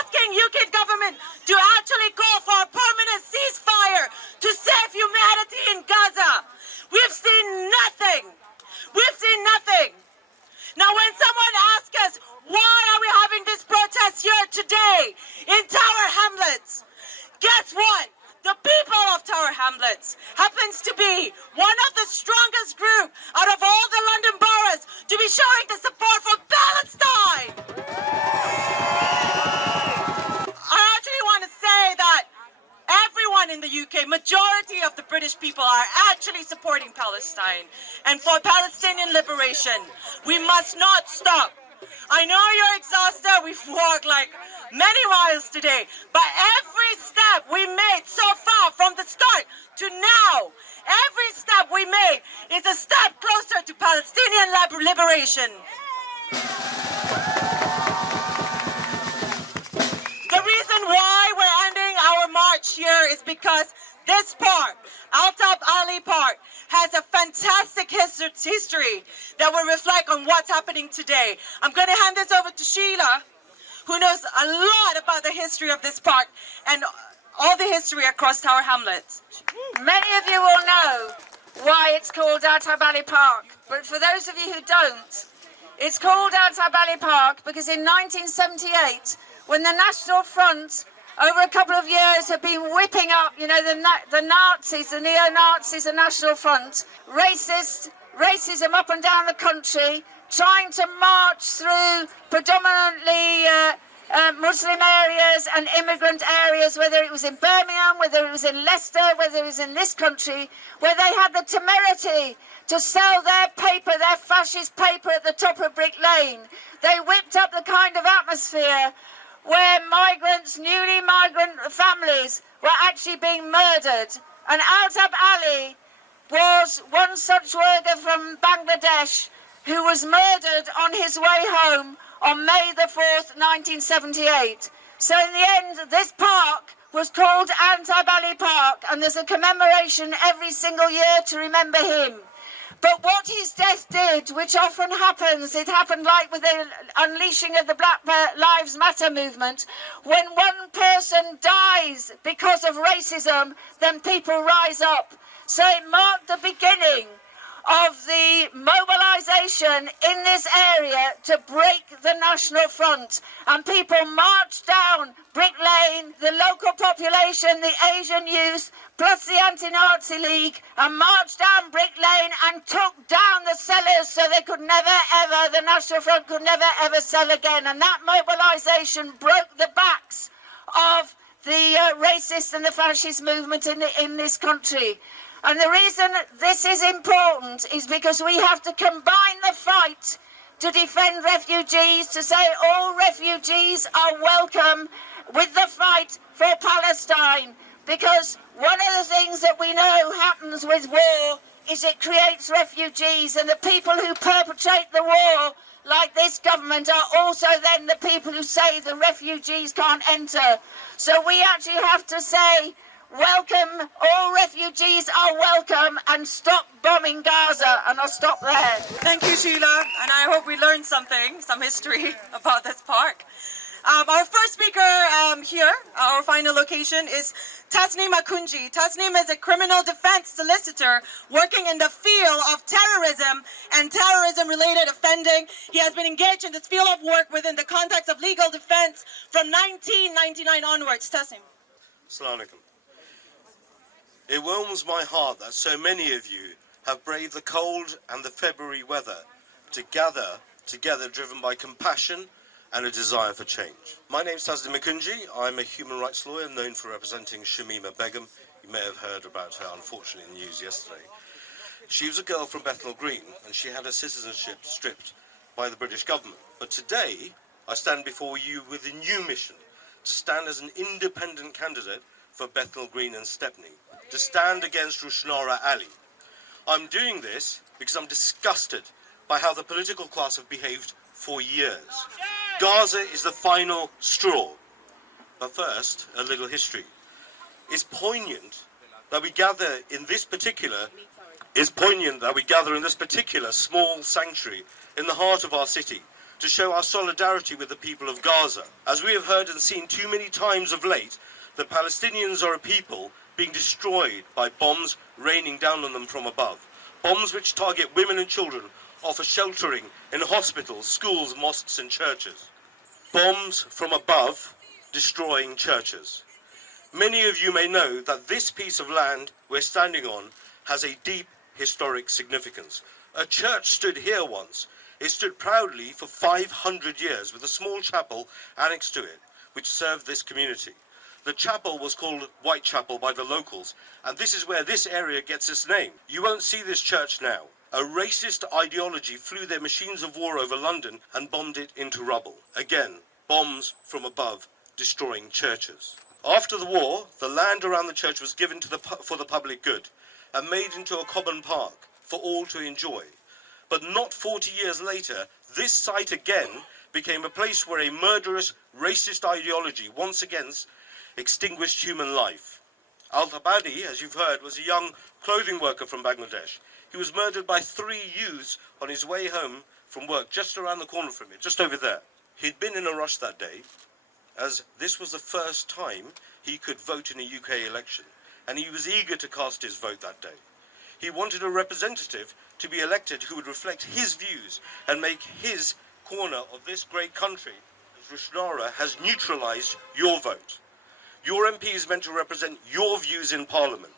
asking UK government to actually call for a permanent ceasefire to save humanity in Gaza. We've seen nothing. We've seen nothing. Now, when someone asks us, why are we having this protest here today in Tower Hamlets? Guess what? The people of Tower Hamlets happens to be one of the strongest group out of all the London boroughs to be showing the support for Palestine. I actually want to say that everyone in the UK, majority of the British people are actually supporting Palestine and for Palestinian liberation. We must not stop. I know you're exhausted. We've walked like many miles today, but every step we made so far from the start to now, every step we made is a step closer to Palestinian liberation. The reason why we're ending our march here is because this park, Altab Park, has a fantastic history that will reflect on what's happening today. I'm going to hand this over to Sheila, who knows a lot about the history of this park and all the history across Tower Hamlets. Many of you will know why it's called Altab Park, but for those of you who don't, it's called Altab Park because in 1978, when the National Front over a couple of years have been whipping up, you know, the Nazis, the neo-Nazis, the National Front, racism up and down the country, trying to march through predominantly Muslim areas and immigrant areas, whether it was in Birmingham, whether it was in Leicester, whether it was in this country, where they had the temerity to sell their paper, their fascist paper at the top of Brick Lane. They whipped up the kind of atmosphere where migrants, newly migrant families were actually being murdered. And Altab Ali was one such worker from Bangladesh who was murdered on his way home on May the 4th, 1978. So in the end, this park was called Altab Park, and there's a commemoration every single year to remember him. But what his death did, which often happens, it happened like with the unleashing of the Black Lives Matter movement, when one person dies because of racism, then people rise up. So it marked the beginning of the mobilisation in this area to break the National Front. And people marched down Brick Lane, the local population, the Asian youth, plus the Anti-Nazi League, and marched down Brick Lane and took down the sellers so they could never ever, the National Front could never ever sell again. And that mobilisation broke the backs of the racist and the fascist movement in this country. And the reason this is important is because we have to combine the fight to defend refugees, to say all refugees are welcome with the fight for Palestine. Because one of the things that we know happens with war is it creates refugees, and the people who perpetrate the war, like this government, are also then the people who say the refugees can't enter. So we actually have to say, welcome, all refugees are welcome, and stop bombing Gaza. And I'll stop there. Thank you, Sheila, and I hope we learned something, some history about this park. Our first speaker here, our final location, is Tazmaki. Tasneem is a criminal defense solicitor working in the field of terrorism and terrorism-related offending. He has been engaged in this field of work within the context of legal defense from 1999 onwards. Tasneem. Assalamu alaikum. It warms my heart that so many of you have braved the cold and the February weather to gather together, driven by compassion and a desire for change. My name is Tazmaki. I'm a human rights lawyer known for representing Shamima Begum. You may have heard about her, unfortunately, in the news yesterday. She was a girl from Bethnal Green, and she had her citizenship stripped by the British government. But today, I stand before you with a new mission, to stand as an independent candidate for Bethnal Green and Stepney, to stand against Rushnara Ali. I'm doing this because I'm disgusted by how the political class have behaved for years. Gaza is the final straw. But first, a little history. It's poignant that we gather in this particular small sanctuary in the heart of our city to show our solidarity with the people of Gaza. As we have heard and seen too many times of late, the Palestinians are a people being destroyed by bombs raining down on them from above. Bombs which target women and children offer sheltering in hospitals, schools, mosques and churches. Bombs from above destroying churches. Many of you may know that this piece of land we're standing on has a deep historic significance. A church stood here once. It stood proudly for 500 years with a small chapel annexed to it, which served this community. The chapel was called Whitechapel by the locals, and this is where this area gets its name. You won't see this church now. A racist ideology flew their machines of war over London and bombed it into rubble. Again, bombs from above destroying churches. After the war, the land around the church was given for the public good and made into a common park for all to enjoy. But not 40 years later, this site again became a place where a murderous, racist ideology once again extinguished human life. Altab, as you've heard, was a young clothing worker from Bangladesh. He was murdered by 3 youths on his way home from work, just around the corner from it, just over there. He'd been in a rush that day, as this was the first time he could vote in a UK election, and he was eager to cast his vote that day. He wanted a representative to be elected who would reflect his views and make his corner of this great country. Rushnara has neutralised your vote. Your MP is meant to represent your views in Parliament.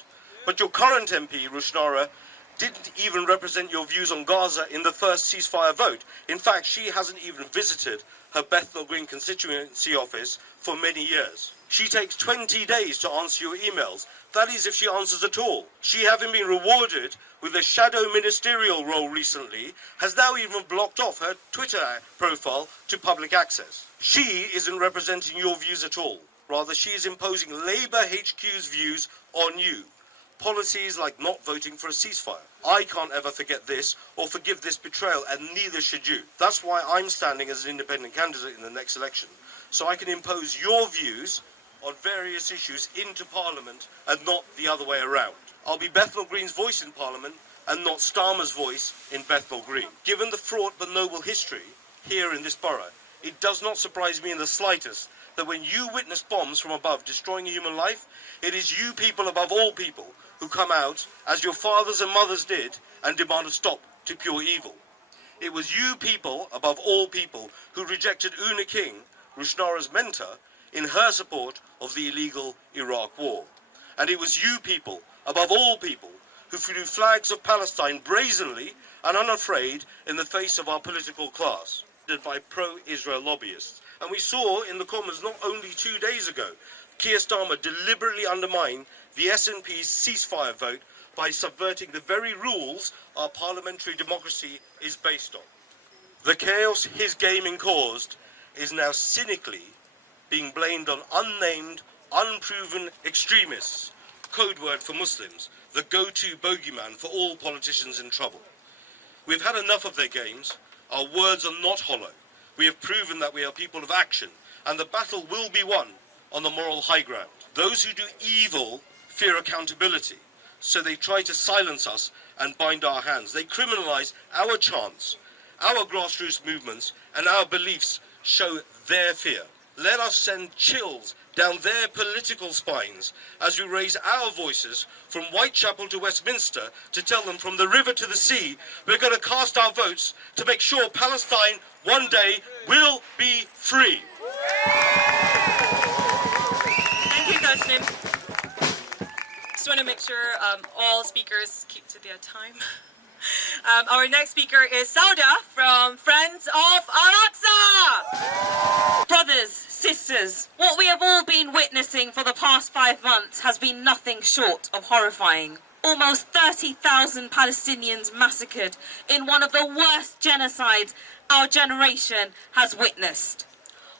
But your current MP, Rushnara, didn't even represent your views on Gaza in the first ceasefire vote. In fact, she hasn't even visited her Bethnal Green constituency office for many years. She takes 20 days to answer your emails. That is if she answers at all. She, having been rewarded with a shadow ministerial role recently, has now even blocked off her Twitter profile to public access. She isn't representing your views at all. Rather, she is imposing Labour HQ's views on you. Policies like not voting for a ceasefire. I can't ever forget this or forgive this betrayal, and neither should you. That's why I'm standing as an independent candidate in the next election, so I can impose your views on various issues into Parliament and not the other way around. I'll be Bethnal Green's voice in Parliament and not Starmer's voice in Bethnal Green. Given the fraught but noble history here in this borough, it does not surprise me in the slightest that when you witness bombs from above destroying a human life, it is you people above all people who come out, as your fathers and mothers did, and demand a stop to pure evil. It was you people above all people who rejected Una King, Rushnara's mentor, in her support of the illegal Iraq war. And it was you people above all people who flew flags of Palestine brazenly and unafraid in the face of our political class, by pro-Israel lobbyists. And we saw in the Commons not only 2 days ago, Keir Starmer deliberately undermined the SNP's ceasefire vote by subverting the very rules our parliamentary democracy is based on. The chaos his gaming caused is now cynically being blamed on unnamed, unproven extremists, code word for Muslims, the go-to bogeyman for all politicians in trouble. We've had enough of their games. Our words are not hollow. We have proven that we are people of action, and the battle will be won on the moral high ground. Those who do evil fear accountability, so they try to silence us and bind our hands. They criminalize our chants, our grassroots movements, and our beliefs show their fear. Let us send chills down their political spines as we raise our voices from Whitechapel to Westminster to tell them from the river to the sea, we're going to cast our votes to make sure Palestine one day will be free. Thank you, Tasnim. Just want to make sure all speakers keep to their time. Our next speaker is Sauda from Friends of Al-Aqsa. Brothers, sisters, what we have all been witnessing for the past 5 months has been nothing short of horrifying. Almost 30,000 Palestinians massacred in one of the worst genocides our generation has witnessed.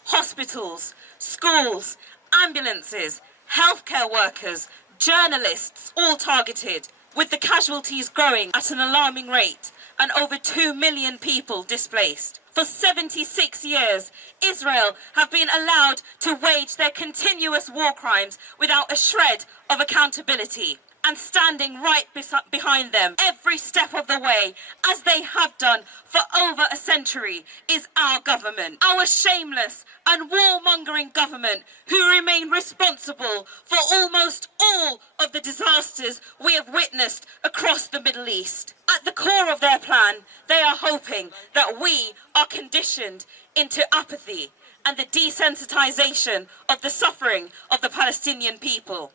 Hospitals, schools, ambulances, healthcare workers, journalists, all targeted, with the casualties growing at an alarming rate and over 2 million people displaced. For 76 years, Israel have been allowed to wage their continuous war crimes without a shred of accountability. and standing right behind them every step of the way, as they have done for over a century, is our government. Our shameless and warmongering government, who remain responsible for almost all of the disasters we have witnessed across the Middle East. At the core of their plan, they are hoping that we are conditioned into apathy and the desensitization of the suffering of the Palestinian people.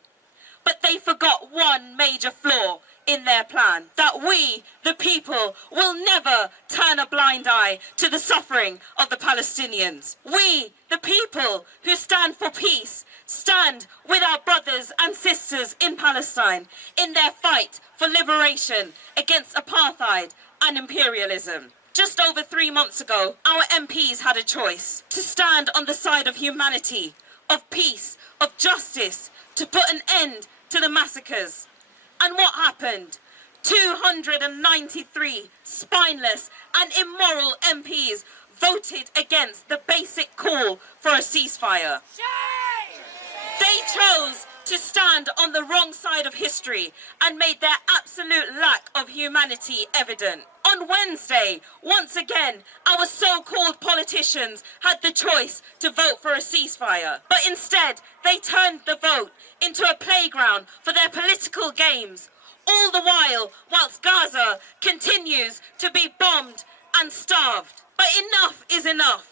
But they forgot one major flaw in their plan, that we, the people, will never turn a blind eye to the suffering of the Palestinians. We, the people who stand for peace, stand with our brothers and sisters in Palestine in their fight for liberation against apartheid and imperialism. Just over 3 months ago, our MPs had a choice: to stand on the side of humanity, of peace, of justice, to put an end to the massacres. And what happened? 293 spineless and immoral MPs voted against the basic call for a ceasefire. They chose to stand on the wrong side of history and made their absolute lack of humanity evident. On Wednesday, once again, our so-called politicians had the choice to vote for a ceasefire. But instead, they turned the vote into a playground for their political games, all the while whilst Gaza continues to be bombed and starved. But enough is enough.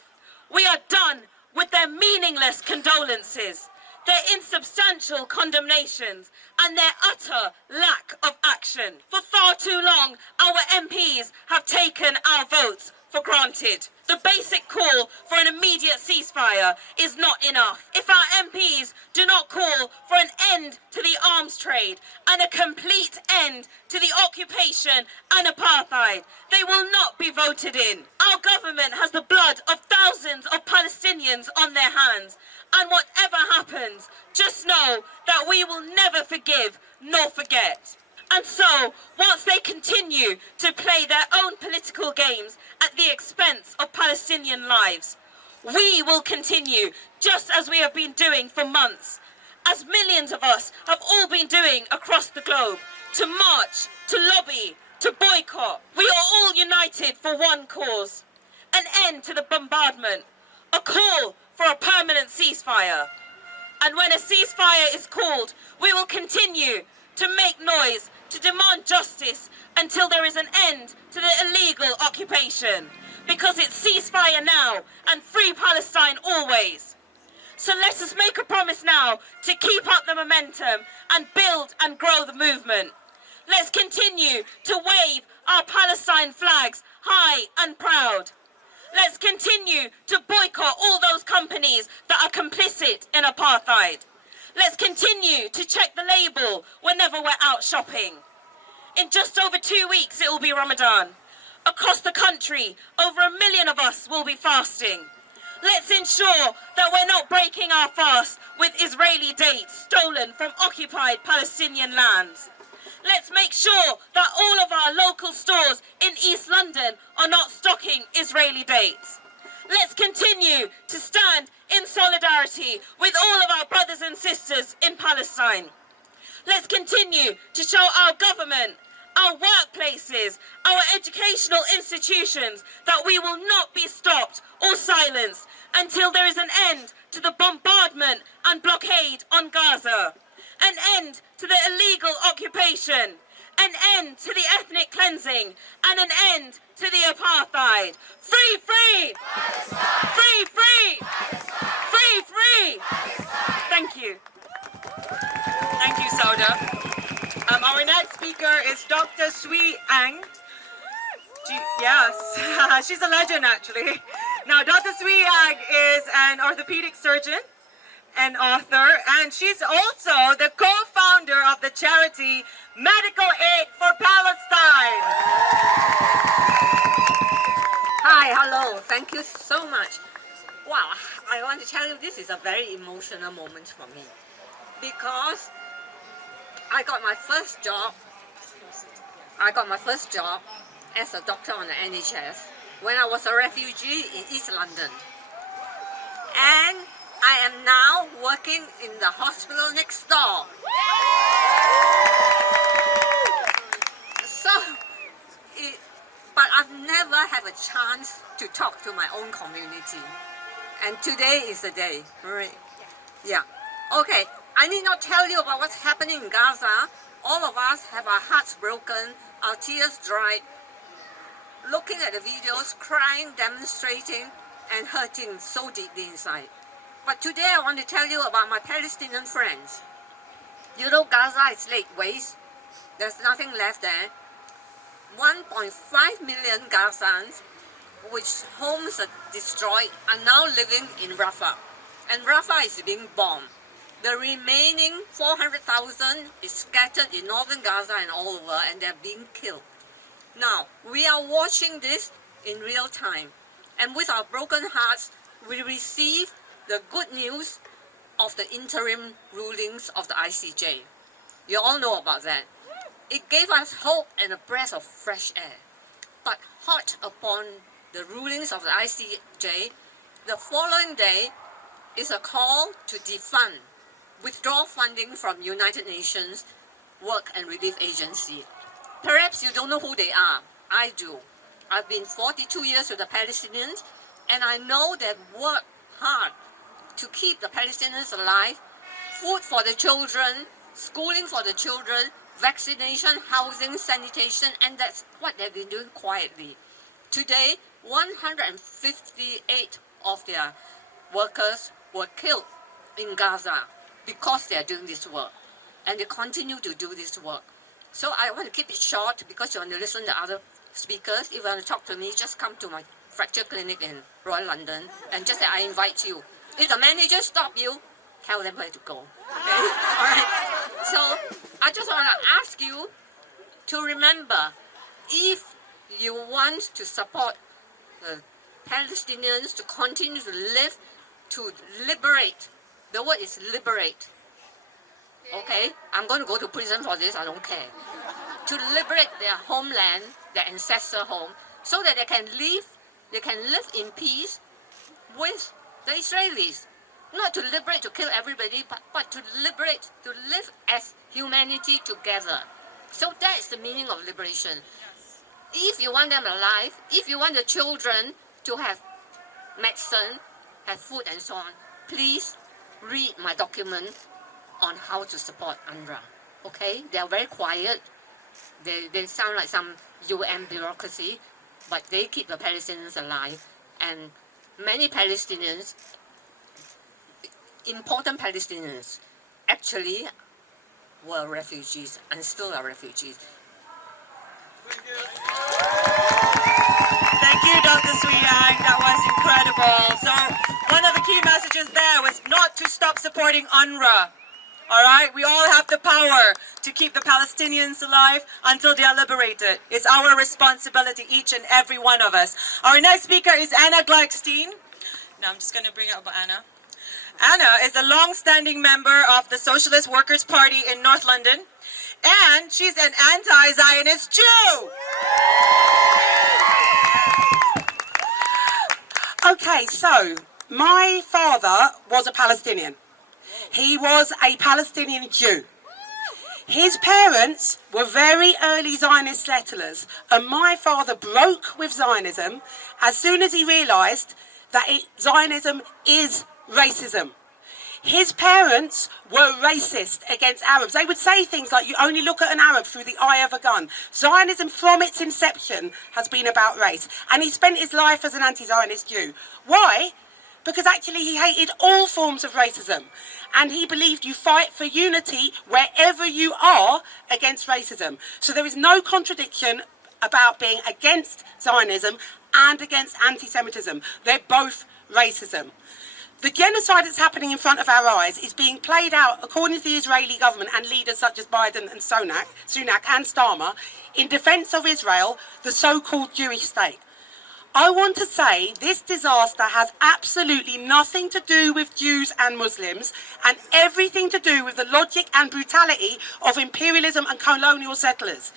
We are done with their meaningless condolences, their insubstantial condemnations, and their utter lack of action. For far too long, our MPs have taken our votes for granted. The basic call for an immediate ceasefire is not enough. If our MPs do not call for an end to the arms trade and a complete end to the occupation and apartheid, they will not be voted in. Our government has the blood of thousands of Palestinians on their hands, and whatever happens, just know that we will never forgive nor forget. And so, whilst they continue to play their own political games at the expense of Palestinian lives, we will continue, just as we have been doing for months, as millions of us have all been doing across the globe, to march, to lobby, to boycott. We are all united for one cause: an end to the bombardment, a call for a permanent ceasefire. And when a ceasefire is called, we will continue to make noise, to demand justice until there is an end to the illegal occupation. Because it's ceasefire now and free Palestine always. So let us make a promise now to keep up the momentum and build and grow the movement. Let's continue to wave our Palestine flags high and proud. Let's continue to boycott all those companies that are complicit in apartheid. Let's continue to check the label whenever we're out shopping. In just over 2 weeks, it will be Ramadan. Across the country, over 1 million of us will be fasting. Let's ensure that we're not breaking our fast with Israeli dates stolen from occupied Palestinian lands. Let's make sure that all of our local stores in East London are not stocking Israeli dates. Let's continue to stand in solidarity with all of our brothers and sisters in Palestine. Let's continue to show our government, our workplaces, our educational institutions that we will not be stopped or silenced until there is an end to the bombardment and blockade on Gaza, an end to the illegal occupation, an end to the ethnic cleansing, and an end to the apartheid. Free, free! Palestine! Free, free! Palestine! Free, free! Palestine! Thank you. Thank you, Sauda. Our next speaker is Dr. Sui Ang. Yes, she's a legend actually. Now, Dr. Sui Ang is an orthopedic surgeon, an author, and she's also the co-founder of the charity Medical Aid for Palestine. Hi, hello, thank you so much. Wow, I want to tell you this is a very emotional moment for me because I got my first job as a doctor on the NHS when I was a refugee in East London. And I am now working in the hospital next door. I've never had a chance to talk to my own community. And today is the day, right? Yeah. Okay, I need not tell you about what's happening in Gaza. All of us have our hearts broken, our tears dried, looking at the videos, crying, demonstrating, and hurting so deeply inside. But today I want to tell you about my Palestinian friends. You know, Gaza is laid waste. There's nothing left there. 1.5 million Gazans, which homes are destroyed, are now living in Rafah. And Rafah is being bombed. The remaining 400,000 is scattered in northern Gaza and all over, and they're being killed. Now, we are watching this in real time. And with our broken hearts, we receive the good news of the interim rulings of the ICJ. You all know about that. It gave us hope and a breath of fresh air. But hot upon the rulings of the ICJ, the following day is a call to defund, withdraw funding from United Nations Work and Relief Agency. Perhaps you don't know who they are. I do. I've been 42 years with the Palestinians, and I know they've worked hard to keep the Palestinians alive, food for the children, schooling for the children, vaccination, housing, sanitation, and that's what they've been doing quietly. Today, 158 of their workers were killed in Gaza because they are doing this work, and they continue to do this work. So I want to keep it short because you want to listen to other speakers. If you want to talk to me, just come to my fracture clinic in Royal London and just say, I invite you. If the manager stop you, tell them where to go. Okay? All right. So I just want to ask you to remember, if you want to support the Palestinians to continue to live, to liberate, the word is liberate. Okay? I'm going to go to prison for this, I don't care. To liberate their homeland, their ancestor home, so that they can live in peace with the Israelis. Not to liberate, to kill everybody, but to liberate, to live as humanity together. So that is the meaning of liberation. If you want them alive, if you want the children to have medicine, have food and so on, please read my document on how to support UNRWA. Okay? They are very quiet. They sound like some UN bureaucracy, but they keep the Palestinians alive. And many Palestinians, important Palestinians, actually were refugees and still are refugees. Thank you, Dr. Suyang. That was incredible. So one of the key messages there was not to stop supporting UNRWA. All right? We all have the power to keep the Palestinians alive until they are liberated. It's our responsibility, each and every one of us. Our next speaker is Anna Gleichstein. Now I'm just going to bring up Anna. Anna is a long-standing member of the Socialist Workers' Party in North London, and she's an anti-Zionist Jew. Okay, so my father was a Palestinian. He was a Palestinian Jew. His parents were very early Zionist settlers, and my father broke with Zionism as soon as he realised that Zionism is racism. His parents were racist against Arabs. They would say things like, you only look at an Arab through the eye of a gun. Zionism from its inception has been about race. And he spent his life as an anti-Zionist Jew. Why? Because actually he hated all forms of racism. And he believed you fight for unity wherever you are against racism. So there is no contradiction about being against Zionism and against anti-Semitism. They're both racism. The genocide that's happening in front of our eyes is being played out, according to the Israeli government and leaders such as Biden and Sunak and Starmer, in defence of Israel, the so-called Jewish state. I want to say this disaster has absolutely nothing to do with Jews and Muslims and everything to do with the logic and brutality of imperialism and colonial settlers.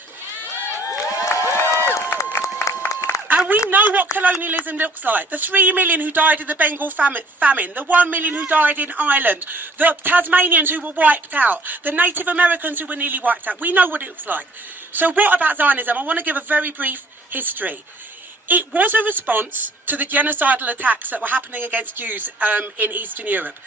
And we know what colonialism looks like. The 3 million who died in the Bengal famine, the 1 million who died in Ireland, the Tasmanians who were wiped out, the Native Americans who were nearly wiped out. We know what it looks like. So what about Zionism? I want to give a very brief history. It was a response to the genocidal attacks that were happening against Jews in Eastern Europe.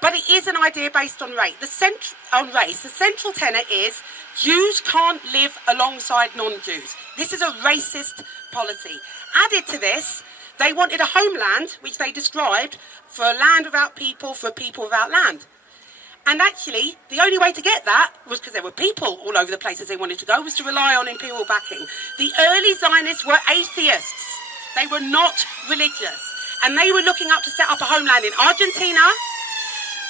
But it is an idea based on race. The central tenet is Jews can't live alongside non-Jews. This is a racist policy. Added to this, they wanted a homeland, which they described, for a land without people, for a people without land. And actually, the only way to get that was because there were people all over the places they wanted to go, was to rely on imperial backing. The early Zionists were atheists. They were not religious. And they were looking up to set up a homeland in Argentina.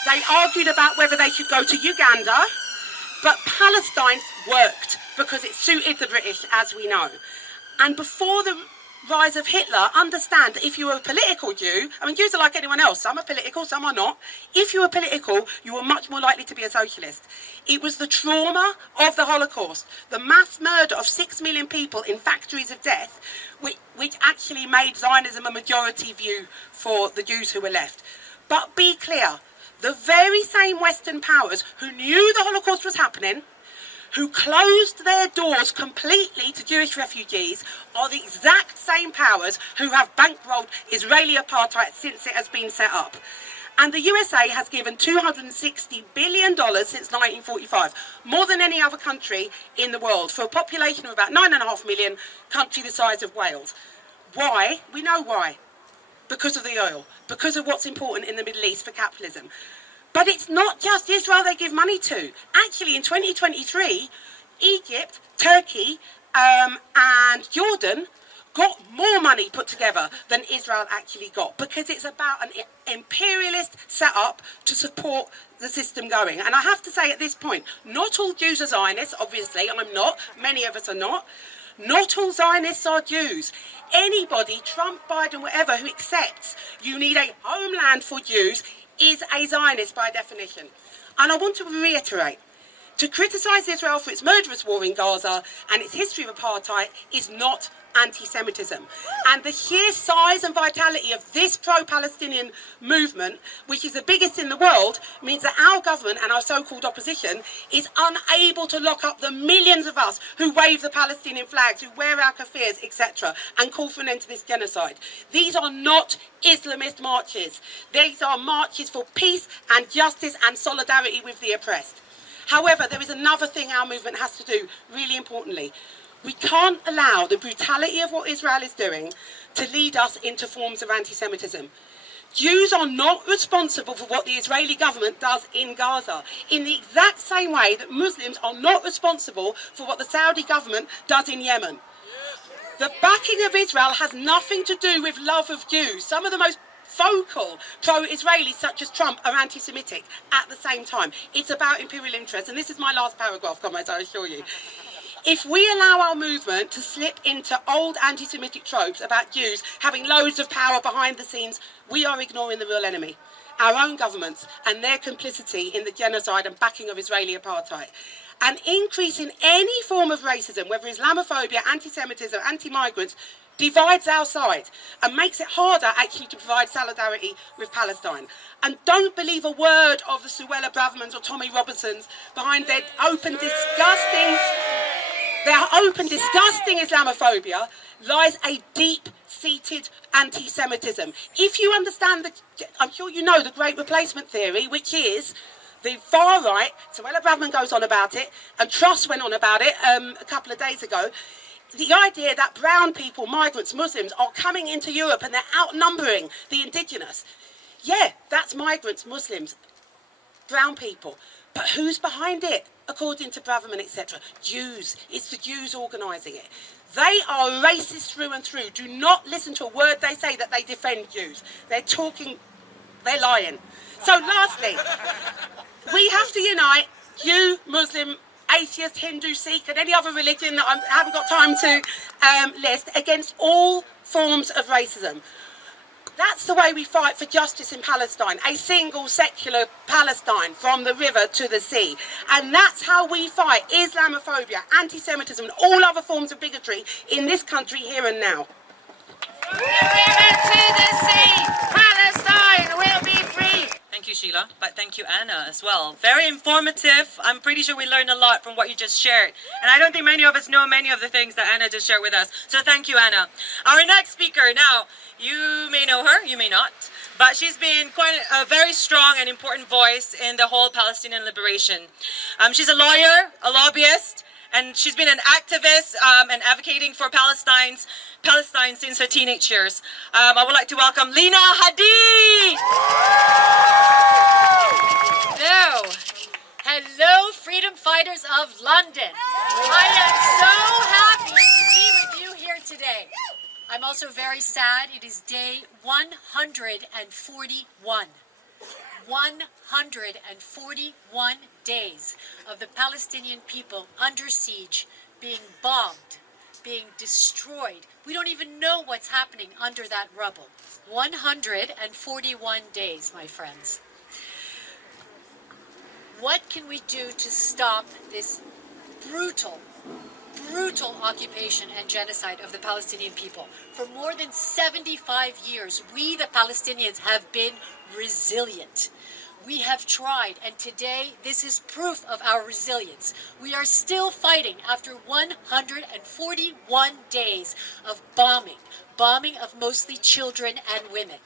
They argued about whether they should go to Uganda. But Palestine worked because it suited the British, as we know. And before the rise of Hitler, understand that if you were a political Jew, I mean, Jews are like anyone else. Some are political, some are not. If you were political, you were much more likely to be a socialist. It was the trauma of the Holocaust, the mass murder of 6 million people in factories of death, which actually made Zionism a majority view for the Jews who were left. But be clear, the very same Western powers who knew the Holocaust was happening, who closed their doors completely to Jewish refugees, are the exact same powers who have bankrolled Israeli apartheid since it has been set up. And the USA has given $260 billion since 1945, more than any other country in the world, for a population of about 9.5 million, country the size of Wales. Why? We know why. Because of the oil, because of what's important in the Middle East for capitalism. But it's not just Israel they give money to. Actually, in 2023, Egypt, Turkey, and Jordan got more money put together than Israel actually got, because it's about an imperialist setup to support the system going. And I have to say at this point, not all Jews are Zionists, obviously. I'm not. Many of us are not. Not all Zionists are Jews. Anybody, Trump, Biden, whatever, who accepts you need a homeland for Jews is a Zionist by definition. And I want to reiterate, to criticise Israel for its murderous war in Gaza and its history of apartheid is not anti-Semitism. And the sheer size and vitality of this pro-Palestinian movement, which is the biggest in the world, means that our government and our so-called opposition is unable to lock up the millions of us who wave the Palestinian flags, who wear our kaffirs, etc., and call for an end to this genocide. These are not Islamist marches. These are marches for peace and justice and solidarity with the oppressed. However, there is another thing our movement has to do, really importantly. We can't allow the brutality of what Israel is doing to lead us into forms of anti-Semitism. Jews are not responsible for what the Israeli government does in Gaza, in the exact same way that Muslims are not responsible for what the Saudi government does in Yemen. The backing of Israel has nothing to do with love of Jews. Some of the most vocal pro-Israelis, such as Trump, are anti-Semitic at the same time. It's about imperial interests. And this is my last paragraph, comrades, I assure you. If we allow our movement to slip into old anti-Semitic tropes about Jews having loads of power behind the scenes, we are ignoring the real enemy, our own governments and their complicity in the genocide and backing of Israeli apartheid. An increase in any form of racism, whether Islamophobia, anti-Semitism, anti-migrants, divides our side and makes it harder actually to provide solidarity with Palestine. And don't believe a word of the Suella Bravermans or Tommy Robinsons behind their open, disgusting Islamophobia lies a deep-seated anti-Semitism. If you understand, I'm sure you know the Great Replacement Theory, which is the far right, Suella Braverman goes on about it, and Truss went on about it a couple of days ago, the idea that brown people, migrants, Muslims are coming into Europe and they're outnumbering the indigenous. Yeah, that's migrants, Muslims, brown people. But who's behind it, according to Braverman, etc.? Jews. It's the Jews organising it. They are racist through and through. Do not listen to a word they say that they defend Jews. They're lying. So lastly, we have to unite Jew, Muslim, atheist, Hindu, Sikh and any other religion that I haven't got time to list against all forms of racism. That's the way we fight for justice in Palestine, a single secular Palestine from the river to the sea. And that's how we fight Islamophobia, anti-Semitism and all other forms of bigotry in this country here and now. River to the sea, Palestine will be free. Thank you. you, Sheila, but thank you, Anna, as well. Very informative. I'm pretty sure we learned a lot from what you just shared. And I don't think many of us know many of the things that Anna just shared with us. So thank you, Anna. Our next speaker, now, you may know her, you may not, but she's been quite a very strong and important voice in the whole Palestinian liberation. She's a lawyer, a lobbyist, and she's been an activist and advocating for Palestine since her teenage years. I would like to welcome Lina Hadid. Hello, freedom fighters of London. I am so happy to be with you here today. I'm also very sad. It is day 141. 141 days of the Palestinian people under siege, being bombed, being destroyed. We don't even know what's happening under that rubble. 141 days, my friends. What can we do to stop this brutal occupation and genocide of the Palestinian people? For more than 75 years, we, the Palestinians, have been resilient. We have tried, and today this is proof of our resilience. We are still fighting after 141 days of bombing of mostly children and women.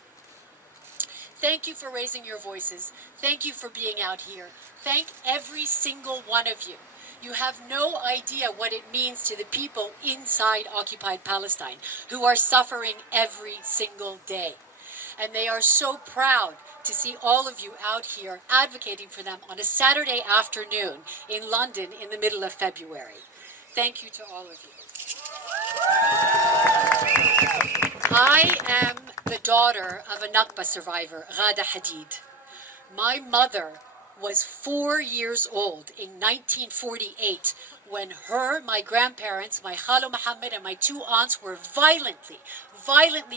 Thank you for raising your voices. Thank you for being out here. Thank every single one of you. You have no idea what it means to the people inside occupied Palestine who are suffering every single day. And they are so proud to see all of you out here advocating for them on a Saturday afternoon in London in the middle of February. Thank you to all of you. I am the daughter of a Nakba survivor, Ghada Hadid. My mother was 4 years old in 1948 when my grandparents, my Khalo Muhammad and my two aunts were violently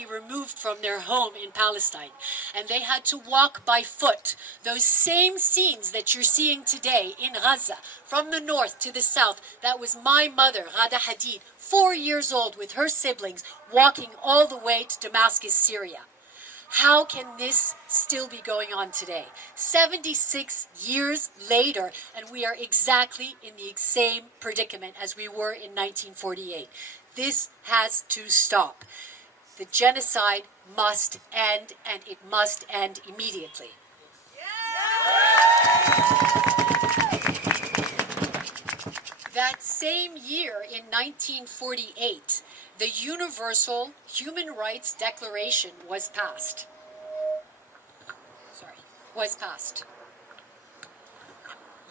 removed from their home in Palestine. And they had to walk by foot. Those same scenes that you're seeing today in Gaza, from the north to the south, that was my mother, Ghada Hadid, 4 years old with her siblings, walking all the way to Damascus, Syria. How can this still be going on today? 76 years later, and we are exactly in the same predicament as we were in 1948. This has to stop. The genocide must end, and it must end immediately. That same year in 1948, the Universal Human Rights Declaration was passed.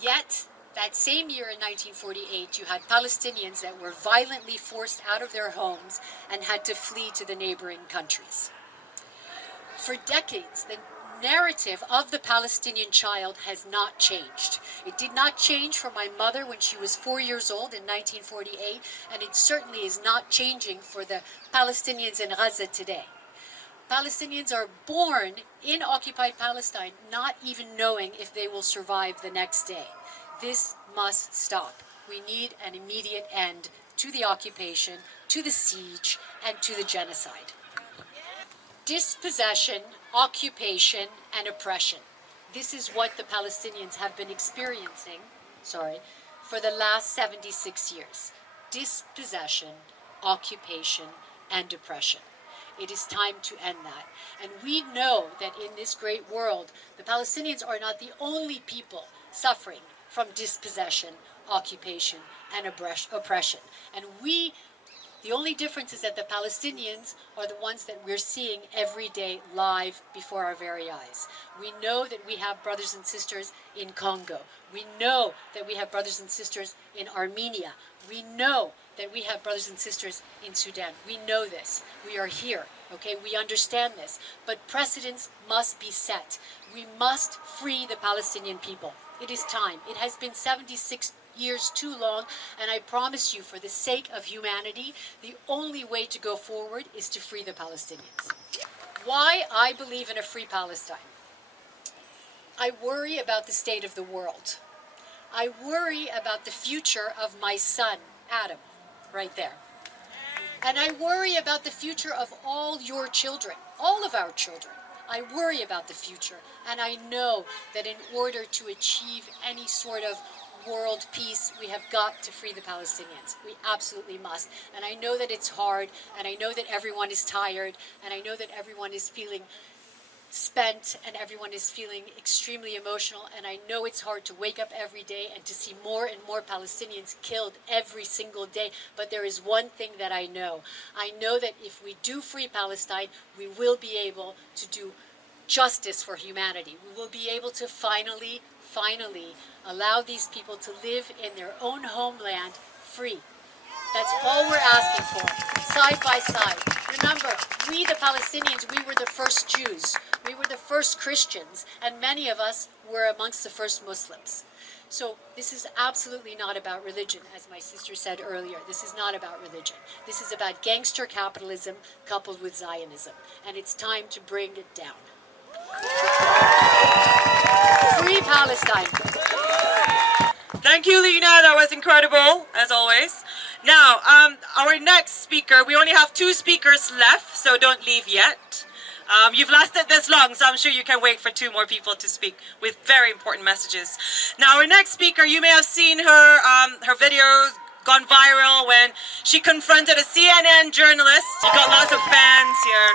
Yet, that same year in 1948, you had Palestinians that were violently forced out of their homes and had to flee to the neighboring countries. For decades, the narrative of the Palestinian child has not changed. It did not change for my mother when she was 4 years old in 1948, and it certainly is not changing for the Palestinians in Gaza today. Palestinians are born in occupied Palestine not even knowing if they will survive the next day. This must stop. We need an immediate end to the occupation, to the siege, and to the genocide. Dispossession, occupation, and oppression. This is what the Palestinians have been experiencing, for the last 76 years. Dispossession, occupation, and oppression. It is time to end that. And we know that in this great world, the Palestinians are not the only people suffering from dispossession, occupation, and oppression. And the only difference is that the Palestinians are the ones that we're seeing every day live before our very eyes. We know that we have brothers and sisters in Congo. We know that we have brothers and sisters in Armenia. We know that we have brothers and sisters in Sudan. We know this. We are here, okay? We understand this. But precedents must be set. We must free the Palestinian people. It is time. It has been 76 years too long, and I promise you, for the sake of humanity, the only way to go forward is to free the Palestinians. Why I believe in a free Palestine. I worry about the state of the world. I worry about the future of my son, Adam, right there. And I worry about the future of all your children, all of our children. I worry about the future, and I know that in order to achieve any sort of world peace, we have got to free the Palestinians. We absolutely must. And I know that it's hard, and I know that everyone is tired, and I know that everyone is feeling spent, and everyone is feeling extremely emotional, and I know it's hard to wake up every day and to see more and more Palestinians killed every single day. But there is one thing that I know. I know that if we do free Palestine, we will be able to do justice for humanity. We will be able to finally allow these people to live in their own homeland free. That's all we're asking for, side by side. Remember, we the Palestinians, we were the first Jews, we were the first Christians, and many of us were amongst the first Muslims. So this is absolutely not about religion, as my sister said earlier. This is not about religion. This is about gangster capitalism coupled with Zionism, and it's time to bring it down. Free Palestine. Thank you, Lena. That was incredible, as always. Now, our next speaker, we only have 2 speakers left, so don't leave yet. You've lasted this long, so I'm sure you can wait for 2 more people to speak with very important messages. Now, our next speaker, you may have seen her, her videos gone viral when she confronted a CNN journalist. She got lots of fans here.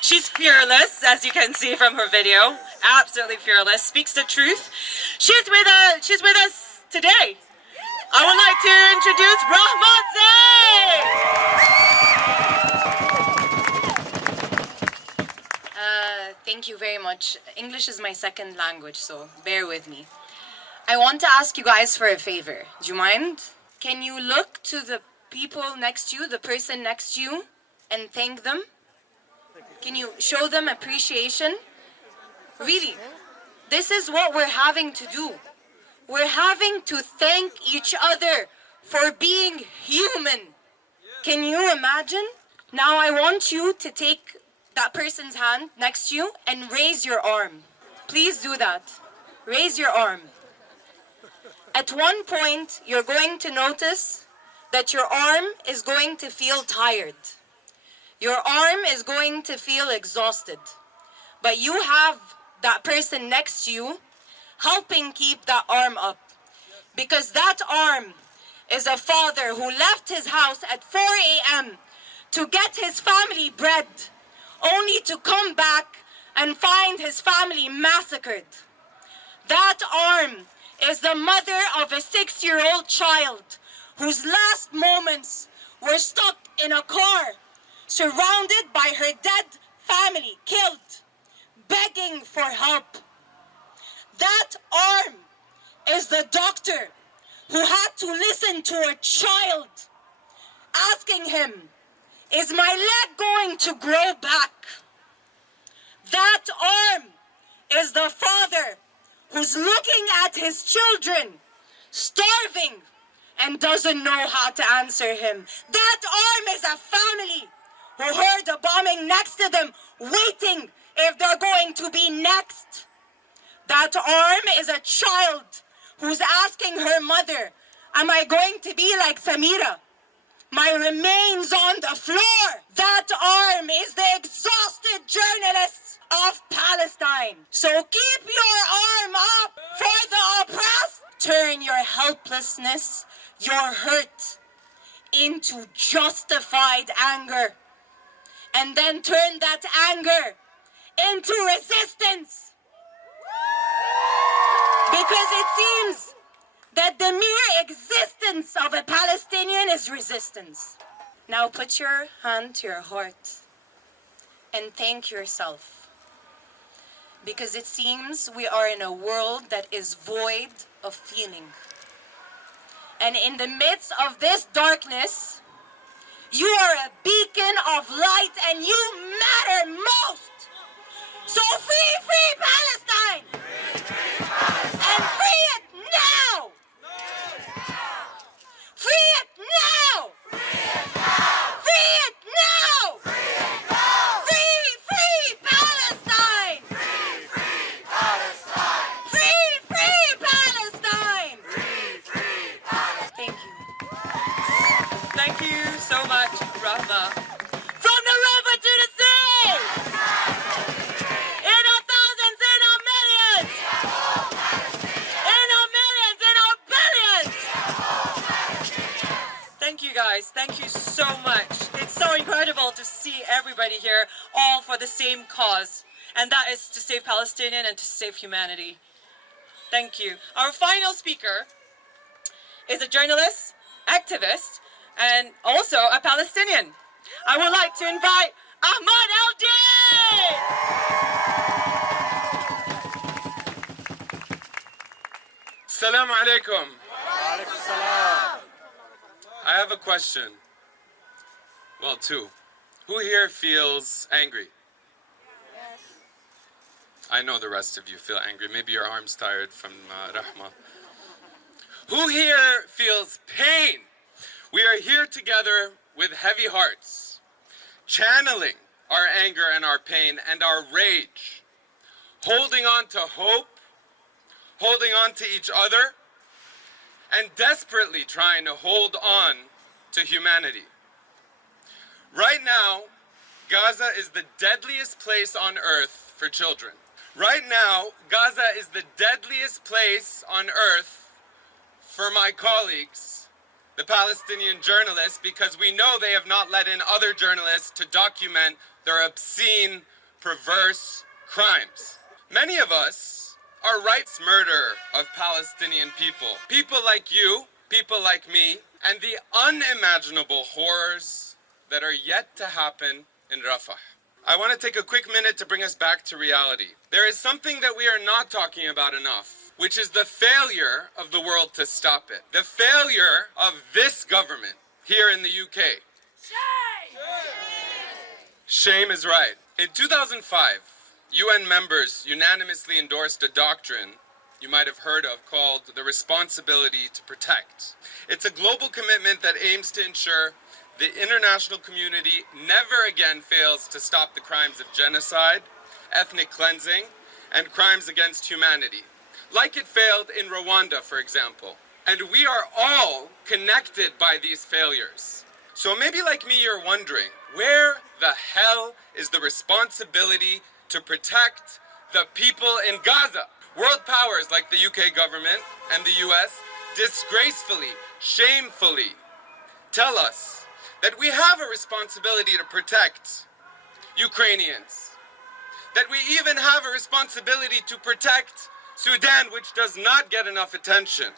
She's fearless, as you can see from her video. Absolutely fearless, speaks the truth. She's with us today. I would like to introduce Rahmat. Thank you very much. English is my second language, so bear with me. I want to ask you guys for a favor. Do you mind? Can you look to the people next to you, the person next to you, and thank them? Can you show them appreciation? Really, this is what we're having to do. We're having to thank each other for being human. Can you imagine? Now I want you to take that person's hand next to you and raise your arm. Please do that. Raise your arm. At one point, you're going to notice that your arm is going to feel tired. Your arm is going to feel exhausted. But you have that person next to you helping keep that arm up. Because that arm is a father who left his house at 4 a.m. to get his family bread, only to come back and find his family massacred. That arm is the mother of a 6-year-old child whose last moments were stuck in a car, surrounded by her dead family, killed, begging for help. That arm is the doctor who had to listen to a child asking him, "Is my leg going to grow back?" That arm is the father who's looking at his children starving and doesn't know how to answer him. That arm is a family who heard a bombing next to them, waiting if they're going to be next. That arm is a child who's asking her mother, "Am I going to be like Samira? My remains on the floor." That arm is the exhausted journalists of Palestine. So keep your arm up for the oppressed. Turn your helplessness, your hurt, into justified anger. And then turn that anger into resistance. Because it seems that the mere existence of a Palestinian is resistance. Now put your hand to your heart and thank yourself. Because it seems we are in a world that is void of feeling. And in the midst of this darkness, you are a beacon of light and you matter most. So free, free Palestine! And free it now! Free it now! Free it now! Free, free Palestine! Free, free Palestine! Thank you. Thank you so much, Rahma. From the river to the sea! guys. Thank you so much. It's so incredible to see everybody here, all for the same cause. And that is to save Palestinian and to save humanity. Thank you. Our final speaker is a journalist, activist, and also a Palestinian. I would like to invite Ahmad Al-Din! Assalamu alaikum. I have a question. Well, two. Who here feels angry? Yes. I know the rest of you feel angry. Maybe your arm's tired from Rahma. Who here feels pain? We are here together with heavy hearts, channeling our anger and our pain and our rage, holding on to hope, holding on to each other, and desperately trying to hold on to humanity. Right now, Gaza is the deadliest place on earth for children. Right now, Gaza is the deadliest place on earth for my colleagues, the Palestinian journalists, because we know they have not let in other journalists to document their obscene, perverse crimes. Many of us are rights murder of Palestinian people. People like you, people like me, and the unimaginable horrors that are yet to happen in Rafah. I want to take a quick minute to bring us back to reality. There is something that we are not talking about enough, which is the failure of the world to stop it. The failure of this government here in the UK. Shame! Shame is right. In 2005, UN members unanimously endorsed a doctrine you might have heard of called the responsibility to protect. It's a global commitment that aims to ensure the international community never again fails to stop the crimes of genocide, ethnic cleansing, and crimes against humanity, like it failed in Rwanda, for example. And we are all connected by these failures. So maybe like me, you're wondering, where the hell is the responsibility to protect the people in Gaza? World powers like the UK government and the US disgracefully, shamefully tell us that we have a responsibility to protect Ukrainians, that we even have a responsibility to protect Sudan, which does not get enough attention.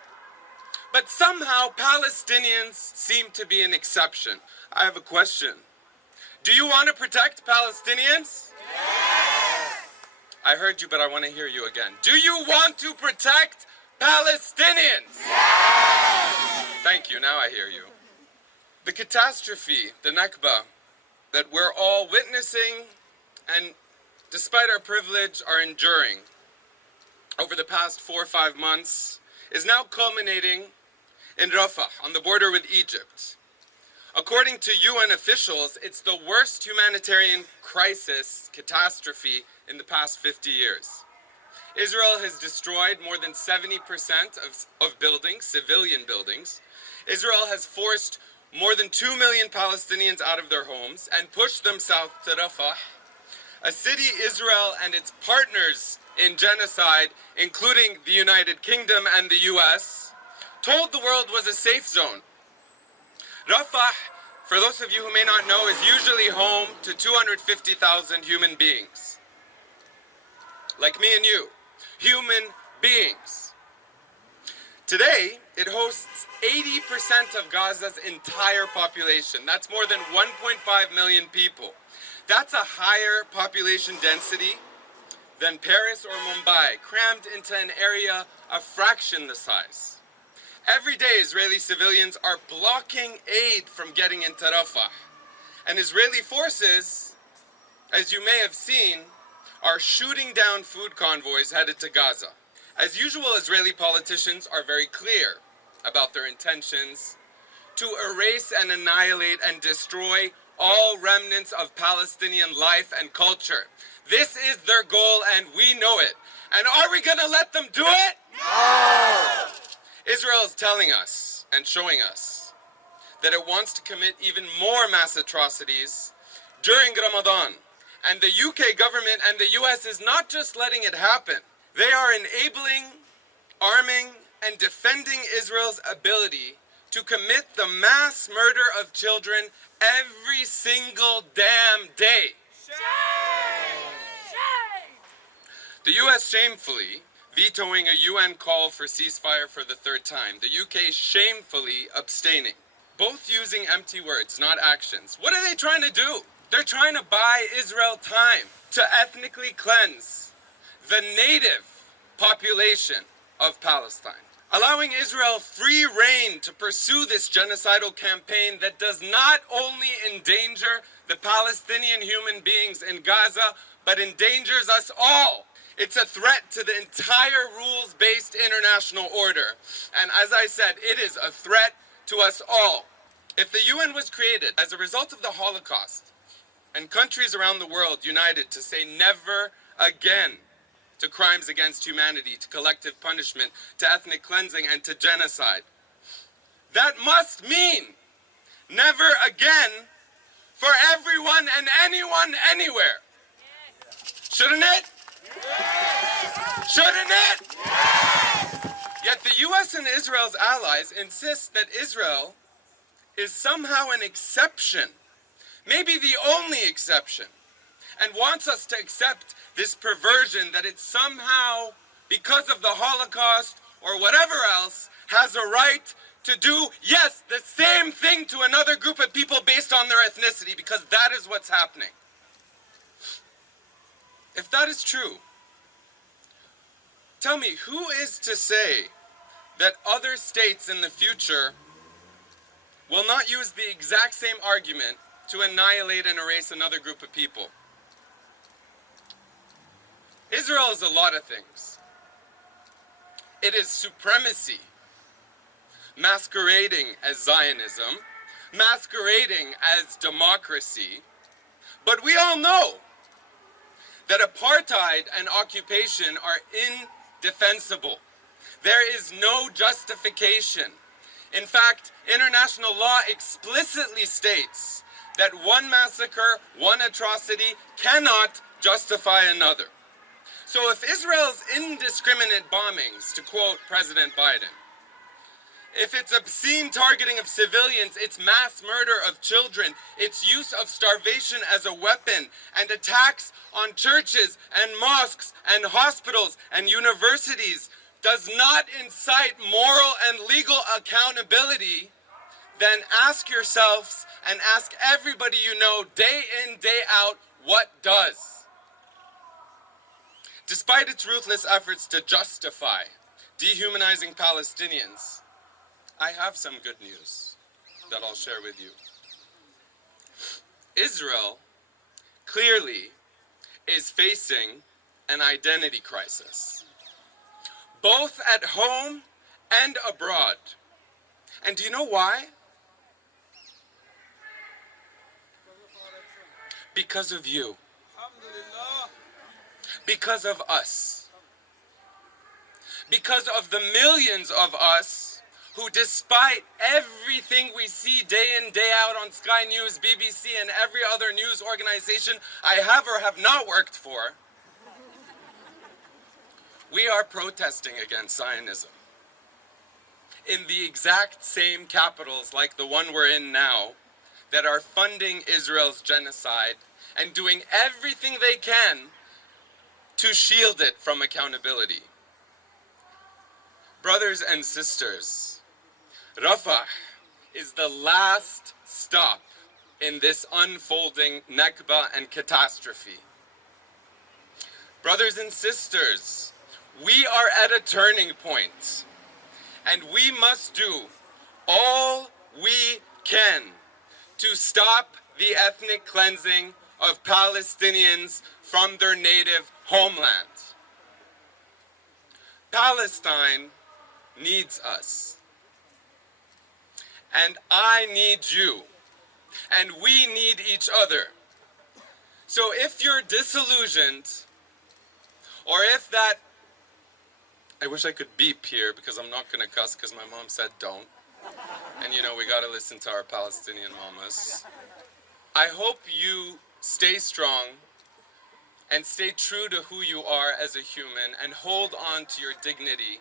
But somehow Palestinians seem to be an exception. I have a question. Do you want to protect Palestinians? Yes! I heard you, but I want to hear you again. Do you want to protect Palestinians? Yes! Thank you, now I hear you. The catastrophe, the Nakba, that we're all witnessing and, despite our privilege, are enduring over the past 4 or 5 months is now culminating in Rafah, on the border with Egypt. According to UN officials, it's the worst humanitarian crisis, catastrophe, in the past 50 years. Israel has destroyed more than 70% of buildings, civilian buildings. Israel has forced more than 2 million Palestinians out of their homes and pushed them south to Rafah, a city Israel and its partners in genocide, including the United Kingdom and the US, told the world was a safe zone. Rafah, for those of you who may not know, is usually home to 250,000 human beings. Like me and you, human beings. Today, it hosts 80% of Gaza's entire population. That's more than 1.5 million people. That's a higher population density than Paris or Mumbai, crammed into an area a fraction the size. Every day, Israeli civilians are blocking aid from getting into Rafah. And Israeli forces, as you may have seen, are shooting down food convoys headed to Gaza. As usual, Israeli politicians are very clear about their intentions to erase and annihilate and destroy all remnants of Palestinian life and culture. This is their goal, and we know it. And are we going to let them do it? No! Israel is telling us and showing us that it wants to commit even more mass atrocities during Ramadan. And the UK government and the US is not just letting it happen. They are enabling, arming, and defending Israel's ability to commit the mass murder of children every single damn day. The US shamefully vetoing a UN call for ceasefire for the third time. The UK shamefully abstaining. Both using empty words, not actions. What are they trying to do? They're trying to buy Israel time to ethnically cleanse the native population of Palestine, allowing Israel free rein to pursue this genocidal campaign that does not only endanger the Palestinian human beings in Gaza, but endangers us all. It's a threat to the entire rules-based international order. And as I said, it is a threat to us all. If the UN was created as a result of the Holocaust, and countries around the world united to say never again to crimes against humanity, to collective punishment, to ethnic cleansing, and to genocide, that must mean never again for everyone and anyone anywhere. Shouldn't it? Shouldn't it? Yet the US and Israel's allies insist that Israel is somehow an exception, maybe the only exception, and wants us to accept this perversion that it somehow, because of the Holocaust or whatever else, has a right to do, yes, the same thing to another group of people based on their ethnicity, because that is what's happening. If that is true, tell me, who is to say that other states in the future will not use the exact same argument to annihilate and erase another group of people? Israel is a lot of things. It is supremacy, masquerading as Zionism, masquerading as democracy, but we all know that apartheid and occupation are indefensible. There is no justification. In fact, international law explicitly states that one massacre, one atrocity cannot justify another. So if Israel's indiscriminate bombings, to quote President Biden, if it's obscene targeting of civilians, its mass murder of children, its use of starvation as a weapon, and attacks on churches and mosques and hospitals and universities does not incite moral and legal accountability, then ask yourselves and ask everybody you know day in, day out, what does? Despite its ruthless efforts to justify dehumanizing Palestinians, I have some good news that I'll share with you. Israel clearly is facing an identity crisis, both at home and abroad. And do you know why? Because of you. Because of us. Because of the millions of us who, despite everything we see day in, day out on Sky News, BBC, and every other news organization I have or have not worked for, we are protesting against Zionism in the exact same capitals like the one we're in now that are funding Israel's genocide and doing everything they can to shield it from accountability. Brothers and sisters, Rafah is the last stop in this unfolding Nakba and catastrophe. Brothers and sisters, we are at a turning point, and we must do all we can to stop the ethnic cleansing of Palestinians from their native homeland. Palestine needs us. And I need you. And we need each other. So if you're disillusioned, or if that, I wish I could beep here because I'm not gonna cuss because my mom said don't. And you know, we gotta listen to our Palestinian mamas. I hope you stay strong and stay true to who you are as a human and hold on to your dignity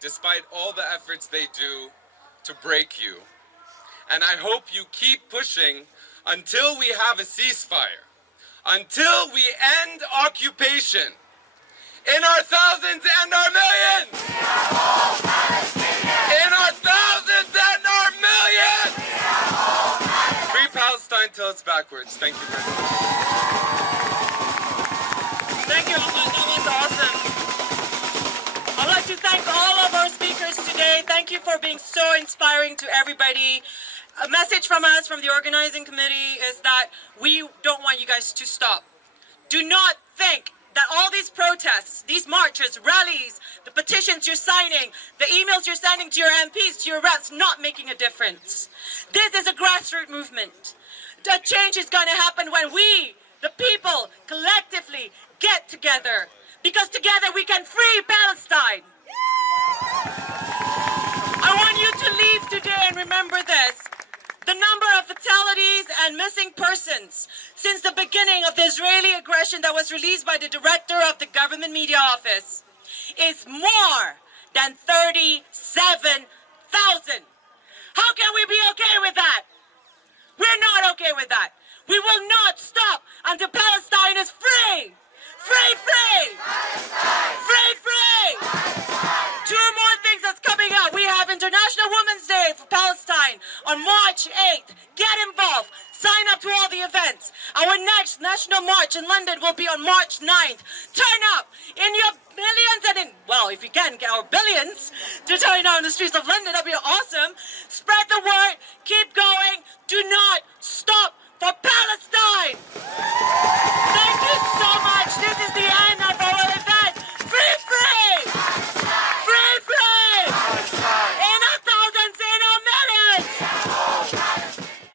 despite all the efforts they do to break you. And I hope you keep pushing until we have a ceasefire, until we end occupation in our thousands and our millions. We are all Palestinians. In our thousands and our millions. We are all Palestinians. Free Palestine till it's backwards. Thank you very much. Thank you, Hamlet. That was awesome. I'd like to thank all of our speakers today. Thank you for being so inspiring to everybody. A message from us, from the organizing committee, is that we don't want you guys to stop. Do not think that all these protests, these marches, rallies, the petitions you're signing, the emails you're sending to your MPs, to your reps, not making a difference. This is a grassroots movement. The change is going to happen when we, the people, collectively get together. Because together we can free Palestine. I want you to leave today and remember this. The number of fatalities and missing persons since the beginning of the Israeli aggression that was released by the director of the government media office is more than 37,000. How can we be okay with that? We're not okay with that. We will not stop until Palestine is free. Free, free! Free, free! Two more things that's coming up. We have International Women's Day for Palestine on March 8th. Get involved. Sign up to all the events. Our next national march in London will be on March 9th. Turn up in your millions and in, well, if you can, get our billions to turn out in the streets of London. That'd be awesome. Spread the word. Keep going. Do not